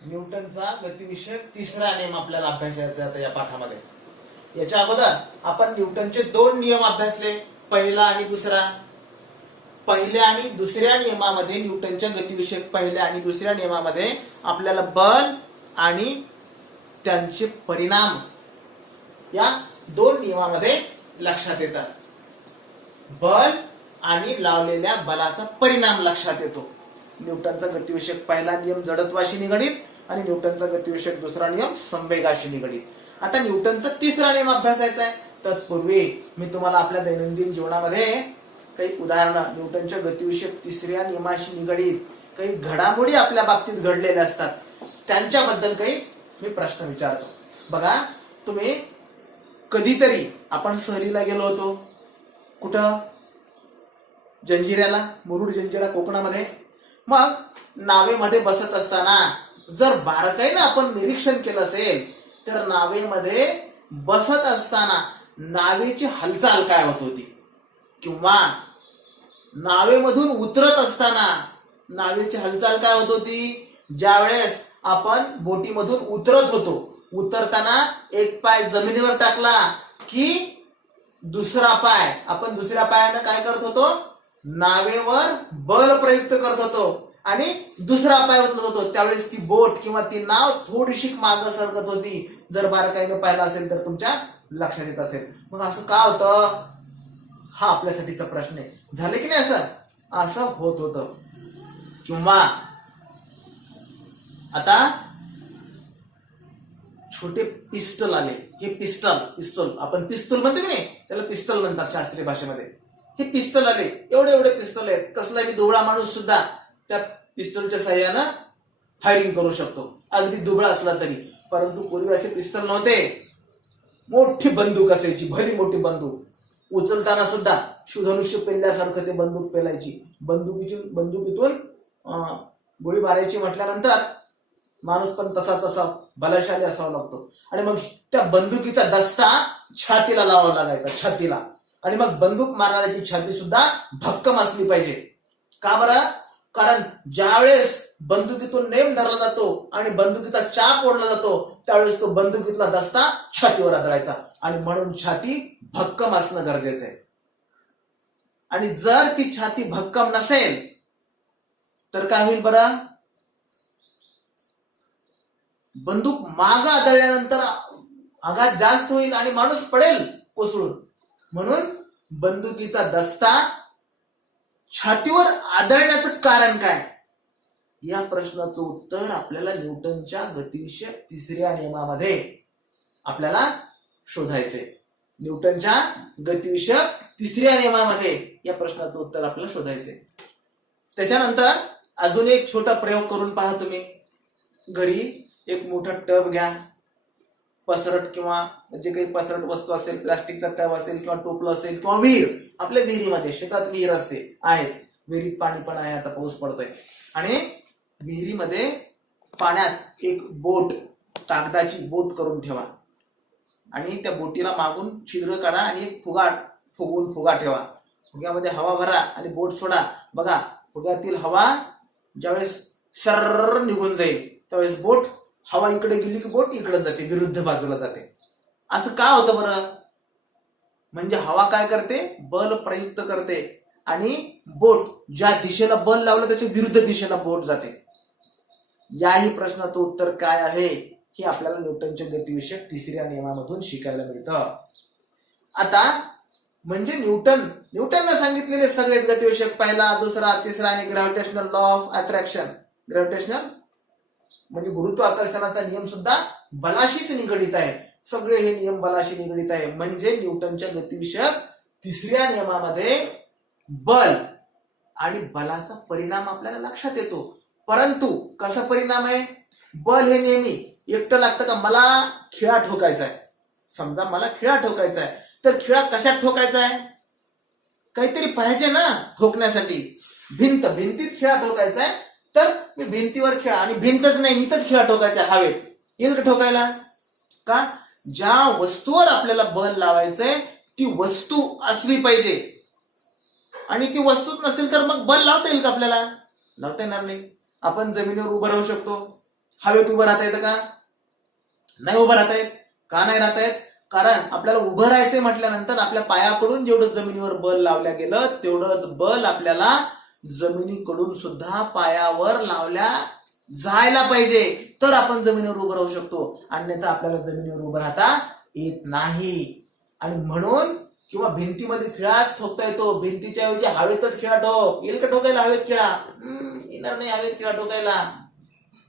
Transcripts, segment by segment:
न्यूटनचा गतिविषयक तिसरा नियम आपल्याला अभ्यासायचा आहे या पाठामध्ये. याच्या अगोदर आपण न्यूटनचे दोन नियम अभ्यासले, पहिला आणि दुसरा. पहिल्या आणि दुसऱ्या नियमामध्ये, न्यूटनच्या गतिविषयक पहिल्या आणि दुसऱ्या नियमामध्ये आपल्याला बल आणि त्यांचे परिणाम या दोन नियमामध्ये लक्षात येतात. बल आणि लावलेल्या बलाचा परिणाम लक्षात येतो. न्यूटनचा गतिविषयक पहिला नियम जडत्वाशी निगडीत आणि न्यूटनचा गतिविषयक दुसरा नियम संवेगाशी निगडीत. आता न्यूटनचा तिसरा नियम अभ्यासायचा आहे. तत्पूर्वी मी तुम्हाला आपल्या दैनंदिन जीवनामध्ये काही उदाहरणं, न्यूटनच्या गतिविषयक तिसऱ्या नियमाशी निगडीत काही घडामोडी आपल्या बाबतीत घडलेल्या असतात, त्यांच्याबद्दल काही मी प्रश्न विचारतो. बघा, तुम्ही कधीतरी आपण सहलीला गेलो होतो, कुठं? जंजिऱ्याला, मुरुड जंजिरा कोकणामध्ये. मग नावेमध्ये बसत असताना जर बारकाईने आपण निरीक्षण केलं असेल तर नावेमध्ये बसत असताना नावेची हालचाल काय होत होती, किंवा नावेमधून उतरत असताना नावेची हालचाल काय होत होती. ज्यावेळेस आपण बोटीमधून उतरत होतो, उतरताना एक पाय जमिनीवर टाकला की दुसरा पाय आपण दुसऱ्या पायानं काय करत होतो, नावेवर बल प्रयुक्त करत होतो आणि दुसरा पाय उचलत होतो. त्यावेळेस ती बोट किंवा ती नाव थोडीशी मागं सरकत होती. जर बारकाईने पाहिलं असेल तर तुमच्या लक्षात येत असेल. मग असं का होतं, हा आपल्यासाठीचा प्रश्न आहे. झालं की नाही असं होत होतं. किंवा आता छोटे पिस्टल आले. हे पिस्टल आपण पिस्तूल म्हणतो की नाही, त्याला पिस्टल म्हणतात शास्त्रीय भाषेमध्ये. हे पिस्तल आले, एवढे एवढे पिस्तल आहेत. कसलाही दुबळा माणूस सुद्धा त्या पिस्तलच्या साह्यानं फायरिंग करू शकतो, अगदी दुबळा असला तरी. परंतु पूर्वी असे पिस्तल नव्हते. मोठी बंदूक असायची, भली मोठी बंदूक. उचलताना सुद्धा धनुष्य पेलल्यासारखं ते बंदूक पेलायची. बंदुकीतून गोळी मारायची म्हटल्यानंतर माणूस पण तसाच असा बलशाली असावा लागतो. आणि मग त्या बंदुकीचा दस्ता छातीला लावावा लागायचा, छातीला. आणि मग बंदूक मारणाऱ्याची छाती सुद्धा भक्कम असली पाहिजे. का बरं? कारण ज्यावेळेस बंदुकीतून नेम धरला जातो आणि बंदुकीचा चाप ओढला जातो त्यावेळेस तो बंदुकीतला दस्ता छातीवर आदळायचा. आणि म्हणून छाती भक्कम असणं गरजेचं आहे. आणि जर ती छाती भक्कम नसेल तर काय होईल बरं? बंदूक मागं आदळल्यानंतर आघात जास्त होईल आणि माणूस पडेल कोसळून. म्हणून बंदुकीचा दस्ता छातीवर आदळण्याचं कारण काय, या प्रश्नाचं उत्तर आपल्याला न्यूटनच्या गतिविषयक तिसऱ्या नियमामध्ये आपल्याला शोधायचंय. न्यूटनच्या गतिविषयक तिसऱ्या नियमामध्ये या प्रश्नाचं उत्तर आपल्याला शोधायचंय. त्याच्यानंतर अजून एक छोटा प्रयोग करून पहा तुम्ही. घरी एक मोठा टब घ्या, पसरट किंवा जे काही पसरट वस्तू असेल, प्लास्टिकचा टब असेल किंवा टोपलं असेल किंवा विहीर. आपल्या विहिरीमध्ये, शेतात विहीर असते, आहेच, विहिरीत पाणी पण आहे, आता पाऊस पडतोय. आणि विहिरीमध्ये पाण्यात एक बोट, कागदाची बोट करून ठेवा. आणि त्या बोटीला मागून छिद्र काढा आणि एक फुगा ठेवा. फुग्यामध्ये हवा भरा आणि बोट सोडा. बघा, फुग्यातील हवा ज्यावेळेस सर्र निघून जाईल त्यावेळेस बोट, हवा इकडे गेली की बोट इकडे जाते, विरुद्ध बाजूला जाते. असं का होतं बरं? म्हणजे हवा काय करते, बल प्रयुक्त करते आणि बोट ज्या दिशेला बल लावलं त्याच्या विरुद्ध दिशेला बोट जाते. याही प्रश्नाचं उत्तर काय आहे हे आपल्याला न्यूटनच्या गतिविषयक तिसऱ्या नियमामधून शिकायला मिळतं. आता म्हणजे न्यूटनने सांगितलेले सगळेच गतिविषयक पहिला, दुसरा, तिसरा आणि gravitational law of attraction, gravitational म्हणजे गुरुत्वाकर्षणाचा नियम सुद्धा बलाशीच निगडीत आहे. सगळे हे नियम बलाशी निगडीत आहे. म्हणजे न्यूटनच्या गतिविषयक तिसऱ्या नियमामध्ये बल आणि बलाचा परिणाम आपल्याला लक्षात येतो. परंतु कसा परिणाम आहे? बल हे नेहमी एकटं लागतं का? मला खिळा ठोकायचा आहे, समजा मला खिळा ठोकायचा आहे, तर खिळा कशात ठोकायचा आहे? काहीतरी पाहिजे ना ठोकण्यासाठी. भिंतीत खिळा ठोकायचा आहे तर मी भिंतीवर खिळा, आणि भिंतच नाही, इथंच खिळा ठोकायचा हवेत, येईल का ठोकायला? का? ज्या वस्तूवर आपल्याला बल लावायचंय ती वस्तू असली पाहिजे. आणि ती वस्तूच नसेल तर मग बल लावता येईल का आपल्याला? लावता येणार नाही. आपण जमिनीवर उभं राहू शकतो, हवेत उभं राहता येतं का? नाही उभं राहता येत. का नाही राहता येत? कारण आपल्याला उभं राहायचंय म्हटल्यानंतर आपल्या पायाकडून जेवढं जमिनीवर बल लावल्या गेलं तेवढंच बल आपल्याला जमिनीकडून सुद्धा पायावर लावल्या जायला पाहिजे, तर आपण जमिनीवर उभं राहू शकतो. अन्यथा आपल्याला जमिनीवर उभं राहता येत नाही. आणि म्हणून किंवा भिंतीमध्ये खिळाच ठोकता येतो. भिंतीच्या ऐवजी हवेतच खिळा ठोक. येईल का ठोकायला हवेत खिळा? येणार नाही हवेत खिळा ठोकायला.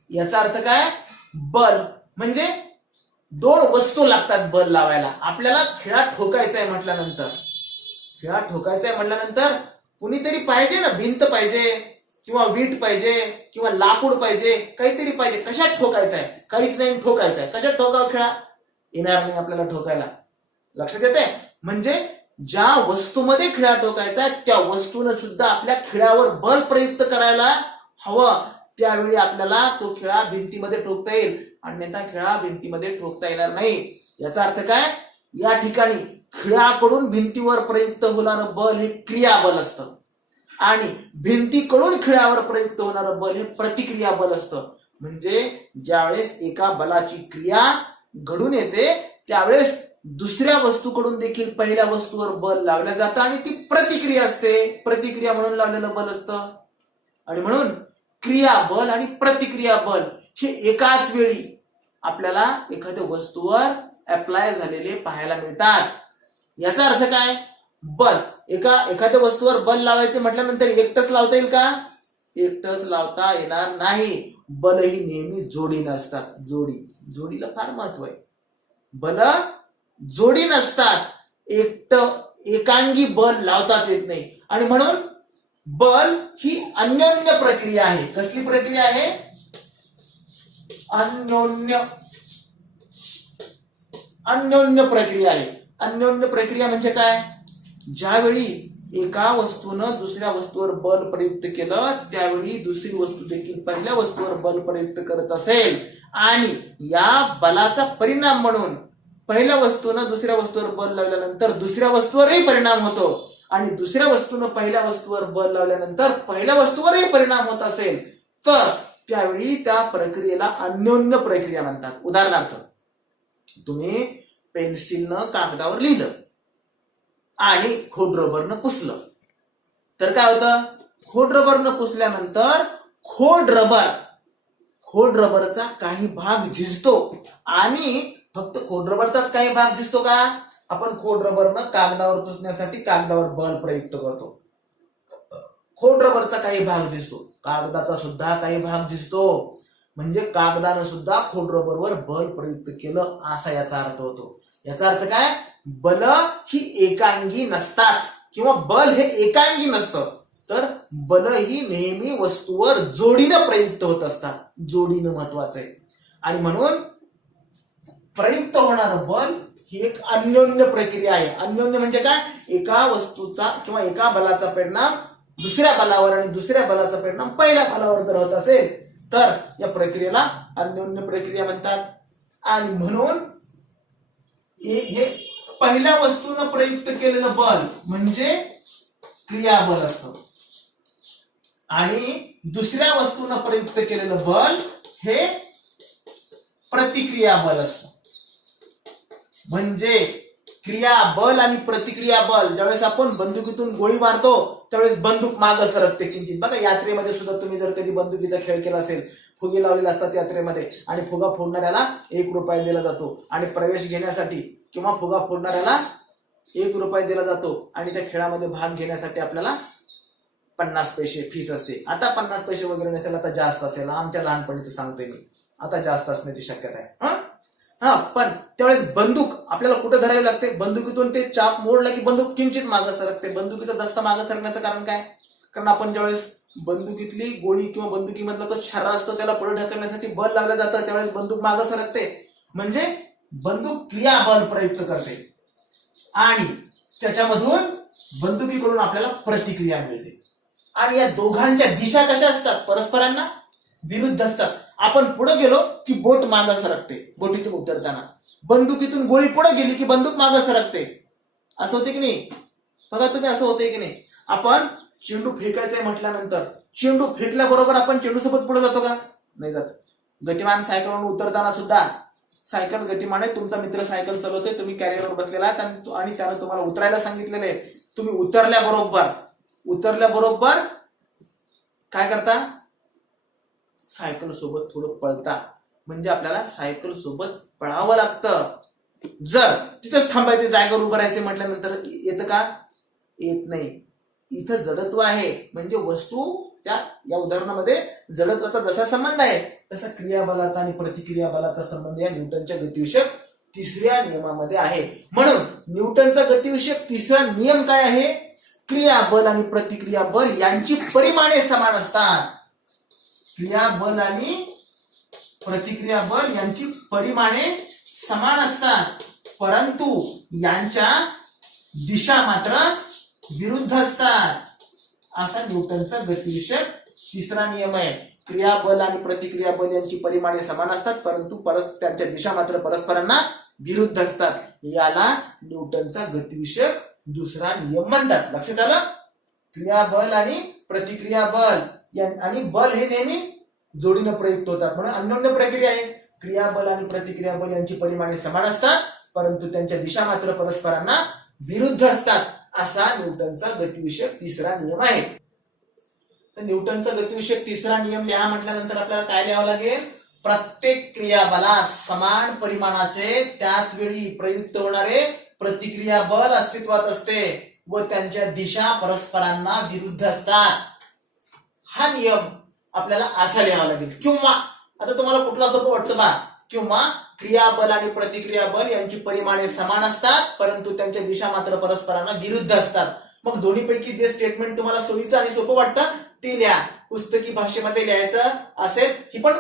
याचा अर्थ काय? बल म्हणजे दोन वस्तू लागतात बल लावायला. आपल्याला खिळा ठोकायचा आहे म्हटल्यानंतर, खिळा ठोकायचा आहे म्हटल्यानंतर कुणीतरी पाहिजे ना. भिंत पाहिजे किंवा वीट पाहिजे किंवा लाकूड पाहिजे, काहीतरी पाहिजे. कशात ठोकायचं आहे? काहीच नाही, ठोकायचं आहे. कशात ठोकावं खिळा? येणार नाही आपल्याला ठोकायला. लक्षात येते? म्हणजे ज्या वस्तूमध्ये खिळा ठोकायचा त्या वस्तूने सुद्धा आपल्या खिळ्यावर बल प्रयुक्त करायला हवं. त्यावेळी आपल्याला तो खिळा भिंतीमध्ये ठोकता येईल, अन्यथा खिळा भिंतीमध्ये ठोकता येणार नाही. याचा अर्थ काय? या ठिकाणी खिळ्याकडून भिंतीवर प्रयुक्त होणारं बल हे क्रियाबल असतं आणि भिंतीकडून खिळ्यावर प्रयुक्त होणारं बल हे प्रतिक्रिया बल असतं. म्हणजे ज्यावेळेस एका बलाची क्रिया घडून येते त्यावेळेस दुसऱ्या वस्तूकडून देखील पहिल्या वस्तूवर बल लावलं जातं आणि ती प्रतिक्रिया असते. प्रतिक्रिया म्हणून लावलेलं बल असतं. आणि म्हणून क्रिया बल आणि प्रतिक्रिया बल हे एकाच वेळी आपल्याला एखाद्या वस्तूवर अप्लाय झालेले पाहायला मिळतात. याचा अर्थ काय? बल एखाद्या वस्तूवर बल लावायचे म्हटल्यानंतर एकटंच लावता येईल का? एकटंच लावता येणार नाही. बलही नेहमी जोडीनं असतात. जोडीला फार महत्व आहे. बल जोडी नसतात. एकांगी बल लावताच येत नाही. आणि म्हणून बल ही अन्योन्य प्रक्रिया आहे. कसली प्रक्रिया आहे? अन्योन्य प्रक्रिया आहे. अन्योन्य प्रक्रिया म्हणजे काय? ज्यावेळी एका वस्तूनं दुसऱ्या वस्तूवर बल प्रयुक्त केलं त्यावेळी दुसरी वस्तू देखील पहिल्या वस्तूवर बल प्रयुक्त करत असेल आणि या बलाचा परिणाम म्हणून पहिल्या वस्तूनं दुसऱ्या वस्तूवर बल लावल्यानंतर दुसऱ्या वस्तूवरही परिणाम होतो आणि दुसऱ्या वस्तूनं पहिल्या वस्तूवर बल लावल्यानंतर पहिल्या वस्तूवरही परिणाम होत असेल तर त्यावेळी त्या प्रक्रियेला अन्योन्य प्रक्रिया म्हणतात. उदाहरणार्थ, तुम्ही पेन्सिलनं कागदावर लिहिलं आणि खोड रबरनं पुसलं तर काय होतं? खोड रबरनं पुसल्यानंतर खोड रबरचा काही भाग झिजतो आणि फक्त खोड रबरचाच काही भाग झिजतो का? आपण खोड रबरनं कागदावर पुसण्यासाठी कागदावर बल प्रयुक्त करतो. खोड रबरचा काही भाग झिजतो, कागदाचा सुद्धा काही भाग झिजतो. म्हणजे कागदानं सुद्धा खोड रबरवर बल प्रयुक्त केलं असा याचा अर्थ होतो. याचा अर्थ काय? बल ही एकांगी नसतात किंवा बल हे एकांगी नसतं, तर बल ही नेहमी वस्तूवर जोडीनं प्रयुक्त होत असतात. जोडीनं महत्वाचं आहे. आणि म्हणून प्रयुक्त होणारं बल ही एक अन्योन्य प्रक्रिया आहे. अन्योन्य म्हणजे काय? एका वस्तूचा किंवा एका बलाचा परिणाम दुसऱ्या बलावर आणि दुसऱ्या बलाचा परिणाम पहिल्या बलावर जर होत असेल तर या प्रक्रियेला अन्योन्य प्रक्रिया म्हणतात. आणि म्हणून हे पहिल्या वस्तूनं प्रयुक्त केलेलं बल म्हणजे क्रियाबल असतं आणि दुसऱ्या वस्तूनं प्रयुक्त केलेलं बल हे प्रतिक्रिया बल असतं. म्हणजे क्रिया बल आणि प्रतिक्रिया बल, ज्यावेळेस आपण बंदुकीतून गोळी मारतो त्यावेळेस बंदूक मागं सरकते किंचित. बघा, यात्रेमध्ये सुद्धा तुम्ही जर कधी बंदुकीचा खेळ केला असेल, फुगे लावलेले असतात यात्रेमध्ये आणि फुगा फोडणाऱ्याला 1 रुपया दिला जातो आणि प्रवेश घेण्यासाठी किंवा फुगा फोडणाऱ्याला 1 रुपया दिला जातो आणि त्या खेळामध्ये भाग घेण्यासाठी आपल्याला 50 पैसे फीस असते. आता 50 पैसे वगैरे नसेल, आता जास्त असेल. आमच्या लहानपणीचं सांगतोय मी, आता जास्त असण्याची शक्यता आहे. पण त्यावेळेस बंदूक आपल्याला कुठे धरावी लागते? बंदुकीतून ते चाप मोडला की बंदूक किंचित मागं सरकते. बंदुकीचा दस्ता मागं सरकण्याचं कारण काय? कारण आपण ज्यावेळेस बंदुकीतली गोळी किंवा बंदुकीमधला तो छर्रा असतो त्याला पुढे ढकलण्यासाठी बल लावलं जातं, त्यावेळेस बंदूक मागं सरकते. म्हणजे बंदूक क्रिया बल प्रयुक्त करते आणि त्याच्यामधून बंदुकीकडून आपल्याला प्रतिक्रिया मिळते. आणि या दोघांच्या दिशा कशा असतात? परस्परांना विरुद्ध असतात. आपण पुढे गेलो की बोट मागं सरकते, बोटीतून उतरताना. बंदुकीतून गोळी पुढे गेली की बंदूक मागं सरकते. असं होते की नाही? बघा तुम्ही, असं होते की नाही? आपण चेंडू फेकायचंय म्हटल्यानंतर चेंडू फेकल्याबरोबर आपण चेंडू सोबत पुढे जातो का? नाही जात. गतिमान सायकलवरून उतरताना सुद्धा सायकल गतिमान आहे, तुमचा मित्र सायकल चालवतोय, तुम्ही कॅरियरवर बसलेला आहात आणि त्यानं तुम्हाला उतरायला सांगितलेलं आहे. तुम्ही उतरल्याबरोबर काय करता? सायकल सोबत थोडं पळता. म्हणजे आपल्याला सायकल सोबत पळावं लागतं. जर तिथंच थांबायचे, जागेवर उभं राहायचे म्हटल्यानंतर येतं का? येत नाही. इथं जडत्व आहे. म्हणजे वस्तू या उदाहरणामध्ये जडत्वाचा जसा संबंध आहे तसा क्रियाबलाचा आणि प्रतिक्रिया बलाचा संबंध या न्यूटनच्या गतिविषयक तिसऱ्या नियमामध्ये आहे. म्हणून न्यूटनचा गतिविषयक तिसरा नियम काय आहे? क्रियाबल आणि प्रतिक्रिया बल यांची परिमाणे समान असतात. क्रियाबल आणि प्रतिक्रिया बल यांची परिमाणे समान असतात, परंतु यांच्या दिशा मात्र विरुद्ध असतात. असा न्यूटनचा गतिविषयक तिसरा नियम आहे. क्रियाबल आणि प्रतिक्रिया बल यांची परिमाणे समान असतात, परंतु त्यांच्या दिशा मात्र परस्परांना विरुद्ध असतात. याला न्यूटनचा गतिविषयक दुसरा नियम म्हणतात. लक्षात आलं? क्रियाबल आणि प्रतिक्रिया बल आणि बल हे नेहमी जोडीनं प्रयुक्त होतात, म्हणून अन्योन्य प्रक्रिया आहे. क्रियाबल आणि प्रतिक्रिया बल यांची परिमाणे समान असतात, परंतु त्यांच्या दिशा मात्र परस्परांना विरुद्ध असतात. असा न्यूटनचा गतिविषयक तिसरा नियम आहे. तर न्यूटनचा गतिविषयक तिसरा नियम लिहा म्हटल्यानंतर आपल्याला काय लिहावं लागेल? प्रत्येक क्रियाबलास समान परिमाणाचे त्याच वेळी प्रयुक्त होणारे प्रतिक्रिया बल अस्तित्वात असते व त्यांच्या दिशा परस्परांना विरुद्ध असतात. हा नियम आपल्याला असा लिहावा लागेल. किंवा आता तुम्हाला कुठला सोपं वाटतं बा? किंवा क्रियाबल आणि प्रतिक्रिया बल यांची परिमाणे समान असतात, परंतु त्यांच्या दिशा मात्र परस्परांना विरुद्ध असतात. मग दोन्हीपैकी जे स्टेटमेंट तुम्हाला सोयीचं आणि सोपं वाटतं ते लिहा. पुस्तकी भाषेमध्ये लिहायचं असेल, ही पण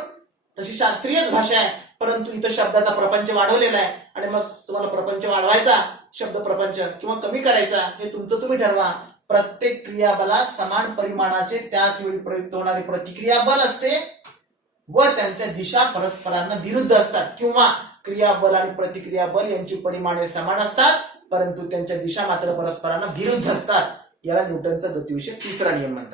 तशी शास्त्रीयच भाषा आहे, परंतु इथं शब्दाचा प्रपंच वाढवलेला आहे आणि मग तुम्हाला प्रपंच वाढवायचा, शब्द प्रपंच किंवा कमी करायचा हे तुमचं तुम्ही ठरवा. प्रत्येक क्रियाबलास समान परिमाणाचे त्याच वेळी प्रयुक्त होणारे प्रतिक्रिया बल असते व त्यांच्या दिशा परस्परांना विरुद्ध असतात. किंवा क्रियाबल आणि प्रतिक्रिया बल यांची परिमाणे समान असतात, परंतु त्यांच्या दिशा मात्र परस्परांना विरुद्ध असतात. याला न्यूटनचा गतिविषयक तिसरा नियम म्हणतात.